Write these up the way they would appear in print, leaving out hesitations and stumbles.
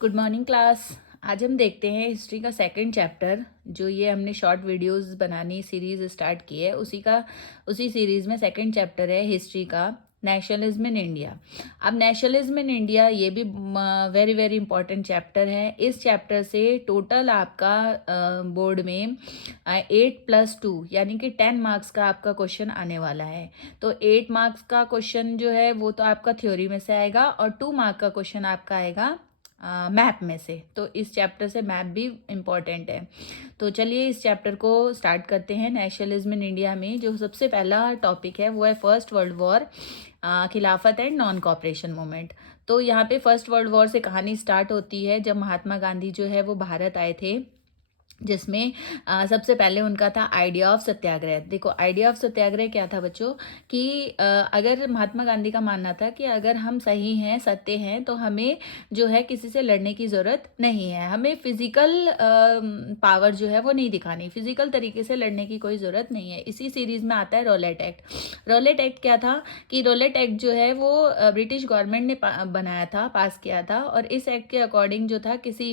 Good morning class. आज हम देखते हैं हिस्ट्री का सेकंड चैप्टर। जो ये हमने शॉर्ट वीडियोस बनानी सीरीज स्टार्ट की है उसी सीरीज में सेकंड चैप्टर है हिस्ट्री का, नेशनलिज्म इन इंडिया। अब नेशनलिज्म इन इंडिया ये भी वेरी वेरी इंपॉर्टेंट चैप्टर है। इस चैप्टर से टोटल आपका बोर्ड में 8+2 यानी कि 10 मार्क्स का आपका क्वेश्चन आने वाला है। तो 8 मार्क्स का क्वेश्चन जो है वो तो आपका थ्योरी में से आएगा और 2 मार्क का क्वेश्चन आपका आएगा मैप में से। तो इस चैप्टर से मैप भी इम्पॉर्टेंट है। तो चलिए इस चैप्टर को स्टार्ट करते हैं। नेशनलिज्म इन इंडिया में जो सबसे पहला टॉपिक है वो है फर्स्ट वर्ल्ड वॉर, खिलाफत एंड नॉन कॉपरेशन मूवमेंट। तो यहाँ पे फर्स्ट वर्ल्ड वॉर से कहानी स्टार्ट होती है जब महात्मा गांधी जो है वो भारत आए थे, जिसमें सबसे पहले उनका था आइडिया ऑफ सत्याग्रह। देखो आइडिया ऑफ सत्याग्रह क्या था बच्चों कि अगर महात्मा गांधी का मानना था कि अगर हम सही हैं, सत्य हैं, तो हमें जो है किसी से लड़ने की ज़रूरत नहीं है, हमें फिजिकल पावर जो है वो नहीं दिखानी, फिजिकल तरीके से लड़ने की कोई ज़रूरत नहीं है। इसी सीरीज़ में आता है रॉलेट एक्ट। रॉलेट एक्ट क्या था कि रॉलेट एक्ट जो है वो ब्रिटिश गवर्नमेंट ने बनाया था, पास किया था। और इस एक्ट के अकॉर्डिंग जो था किसी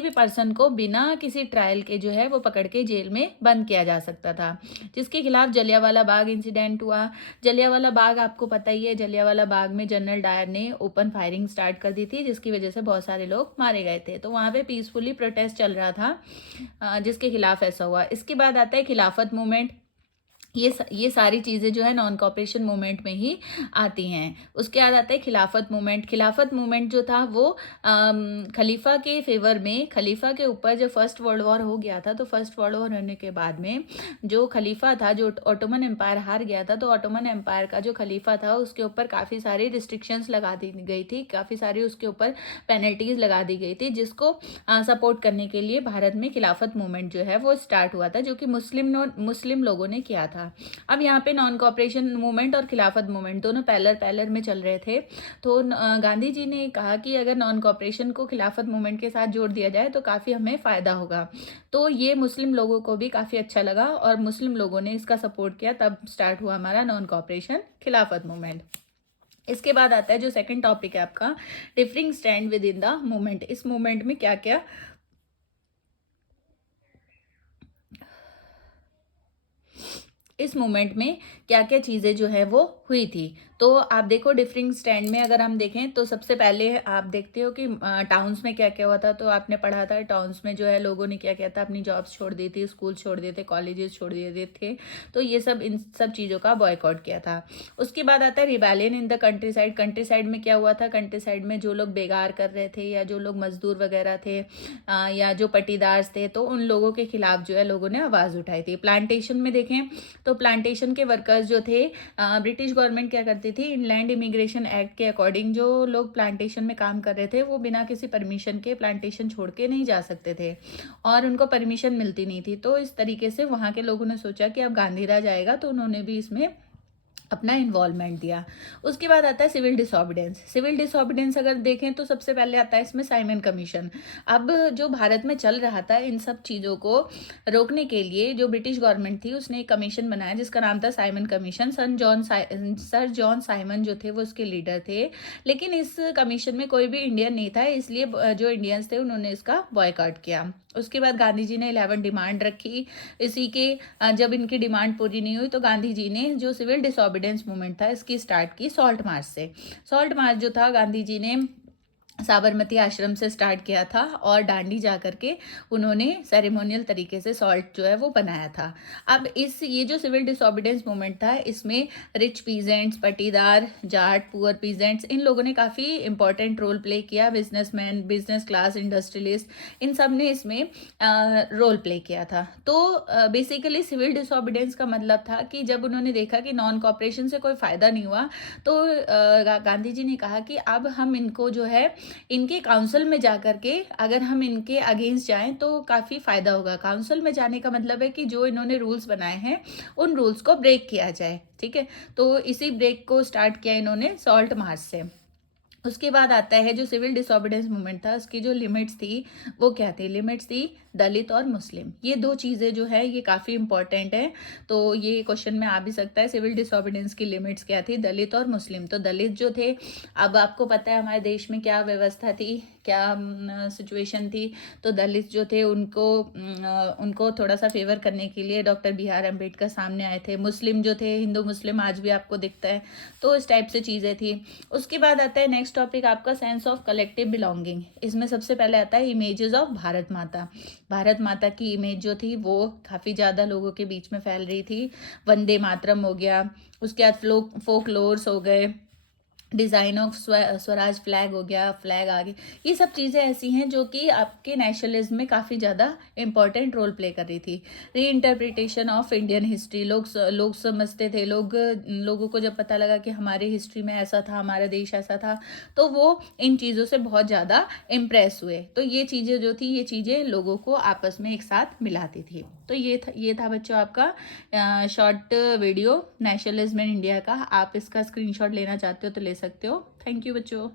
भी पर्सन को बिना किसी ट्रायल के जो है वो पकड़ के जेल में बंद किया जा सकता था, जिसके खिलाफ जलियांवाला बाग इंसिडेंट हुआ। जलियांवाला बाग आपको पता ही है, जलियांवाला बाग में जनरल डायर ने ओपन फायरिंग स्टार्ट कर दी थी, जिसकी वजह से बहुत सारे लोग मारे गए थे। तो वहाँ पे पीसफुली प्रोटेस्ट चल रहा था, जिसके खिलाफ ऐसा हुआ। इसके बाद आता है खिलाफत मूवमेंट। ये सारी चीज़ें जो है नॉन कॉपरेशन मूवमेंट में ही आती हैं। उसके बाद आता है खिलाफत मूवमेंट। खिलाफत मूवमेंट जो था वो खलीफा के फेवर में, खलीफा के ऊपर जब फर्स्ट वर्ल्ड वॉर हो गया था, तो फर्स्ट वर्ल्ड वॉर होने के बाद में जो खलीफा था, जो ऑटोमन एम्पायर हार गया था, तो ऑटोमन एम्पायर का जो खलीफा था उसके ऊपर काफ़ी सारी रिस्ट्रिक्शंस लगा दी गई थी, काफ़ी सारी उसके ऊपर पेनल्टीज लगा दी गई थी, जिसको सपोर्ट करने के लिए भारत में खिलाफत मूवमेंट जो है वो स्टार्ट हुआ था, जो कि मुस्लिम लोगों ने किया था। अब यहाँ पे नॉन कॉपरेशन मूवमेंट और खिलाफत मूवमेंट दोनों पैरेलल में चल रहे थे। तो गांधी जी ने कहा कि अगर नॉन कॉपरेशन को खिलाफत मूवमेंट के साथ जोड़ दिया जाए तो काफ़ी हमें फ़ायदा होगा। तो ये मुस्लिम लोगों को भी काफ़ी अच्छा लगा और मुस्लिम लोगों ने इसका सपोर्ट किया, तब स्टार्ट हुआ हमारा नॉन कॉपरेशन खिलाफत मूवमेंट। इसके बाद आता है जो सेकंड टॉपिक है आपका, differing stand with in the movement. इस मूवमेंट में क्या क्या इस मूवमेंट में क्या क्या चीज़ें जो है वो हुई थी। तो आप देखो डिफरिंग स्टैंड में अगर हम देखें तो सबसे पहले आप देखते हो कि टाउन्स में क्या क्या हुआ था। तो आपने पढ़ा था टाउन्स में जो है लोगों ने क्या किया था, अपनी जॉब्स छोड़ दी थी, स्कूल छोड़ दिए थे, कॉलेजेस छोड़ दिए थे। तो ये सब इन सब चीज़ों का बॉयकॉट किया था। उसके बाद आता है rebellion in the country side. Country side में क्या हुआ था, कंट्री साइड में जो लोग बेगार कर रहे थे या जो लोग मजदूर वगैरह थे या जो पट्टीदार थे, तो उन लोगों के खिलाफ जो है लोगों ने आवाज़ उठाई थी। प्लांटेशन में देखें तो प्लांटेशन के वर्कर्स जो थे, ब्रिटिश गवर्नमेंट क्या करती थी, इनलैंड इमिग्रेशन एक्ट के अकॉर्डिंग जो लोग प्लांटेशन में काम कर रहे थे वो बिना किसी परमिशन के प्लांटेशन छोड़ के नहीं जा सकते थे और उनको परमिशन मिलती नहीं थी। तो इस तरीके से वहाँ के लोगों ने सोचा कि अब गांधी राज आएगा, तो उन्होंने भी इसमें अपना इन्वॉल्वमेंट दिया। उसके बाद आता है सिविल डिसऑबिडेंस। सिविल डिसऑबिडेंस अगर देखें तो सबसे पहले आता है इसमें साइमन कमीशन। अब जो भारत में चल रहा था इन सब चीज़ों को रोकने के लिए जो ब्रिटिश गवर्नमेंट थी उसने एक कमीशन बनाया जिसका नाम था Simon commission. Sir John Simon जो थे वो उसके लीडर थे, लेकिन इस कमीशन में कोई भी इंडियन नहीं था, इसलिए जो इंडियंस थे उन्होंने इसका बॉयकॉट किया। उसके बाद गांधी जी ने 11 डिमांड रखी। इसी के जब इनकी डिमांड पूरी नहीं हुई तो गांधी जी ने जो सिविल डिसऑबिडेंस मूवमेंट था इसकी स्टार्ट की सॉल्ट मार्च से। सॉल्ट मार्च जो था गांधी जी ने साबरमती आश्रम से स्टार्ट किया था और दांडी जा करके उन्होंने सेरेमोनियल तरीके से सॉल्ट जो है वो बनाया था। अब ये जो सिविल डिसऑबिडेंस मूवमेंट था इसमें रिच पीजेंट्स, पटीदार, जाट, पुअर पीजेंट्स, इन लोगों ने काफ़ी इंपॉर्टेंट रोल प्ले किया। बिजनेसमैन, बिजनेस क्लास, इंडस्ट्रियलिस्ट, इन सब ने इसमें रोल प्ले किया था। तो बेसिकली सिविल डिसऑबिडेंस का मतलब था कि जब उन्होंने देखा कि नॉन कॉपरेशन से कोई फ़ायदा नहीं हुआ तो गांधी जी ने कहा कि अब हम इनको जो है इनके काउंसिल में जा करके अगर हम इनके अगेंस्ट जाएं तो काफ़ी फ़ायदा होगा। काउंसिल में जाने का मतलब है कि जो इन्होंने रूल्स बनाए हैं उन रूल्स को ब्रेक किया जाए, ठीक है। तो इसी ब्रेक को स्टार्ट किया इन्होंने सॉल्ट मार्च से। उसके बाद आता है जो सिविल डिसोबीडियंस मूवमेंट था, उसकी जो लिमिट्स थी वो क्या थी? लिमिट्स थी दलित और मुस्लिम। ये दो चीज़ें जो है ये काफ़ी इंपॉर्टेंट है, तो ये क्वेश्चन में आ भी सकता है। सिविल डिसोबीडियंस की लिमिट्स क्या थी? दलित और मुस्लिम। तो दलित जो थे, अब आपको पता है हमारे देश में क्या व्यवस्था थी, क्या सिचुएशन थी। तो दलित जो थे उनको थोड़ा सा फेवर करने के लिए डॉक्टर बी आर अम्बेडकर सामने आए थे। मुस्लिम जो थे, हिंदू मुस्लिम आज भी आपको दिखता है, तो इस टाइप से चीज़ें थी। उसके बाद आता है नेक्स्ट टॉपिक आपका सेंस ऑफ कलेक्टिव बिलोंगिंग। इसमें सबसे पहले आता है इमेजेस ऑफ भारत माता। भारत माता की इमेज जो थी वो काफ़ी ज़्यादा लोगों के बीच में फैल रही थी। वंदे मातरम हो गया, उसके बाद फोकलोर्स हो गए, डिज़ाइन ऑफ स्वराज फ्लैग हो गया, फ्लैग आ गई। ये सब चीज़ें ऐसी हैं जो कि आपके नेशनलिज्म में काफ़ी ज़्यादा इंपॉर्टेंट रोल प्ले कर रही थी। री इंटरप्रिटेशन ऑफ इंडियन हिस्ट्री, लोग समझते थे, लोगों को जब पता लगा कि हमारे हिस्ट्री में ऐसा था, हमारा देश ऐसा था, तो वो इन चीज़ों से बहुत ज़्यादा इम्प्रेस हुए। तो ये चीज़ें जो थी, ये चीज़ें लोगों को आपस में एक साथ मिलाती थी। तो ये था बच्चों आपका short video nationalism in India का। आप इसका स्क्रीनशॉट लेना चाहते हो तो ले सकते हो। थैंक यू बच्चों।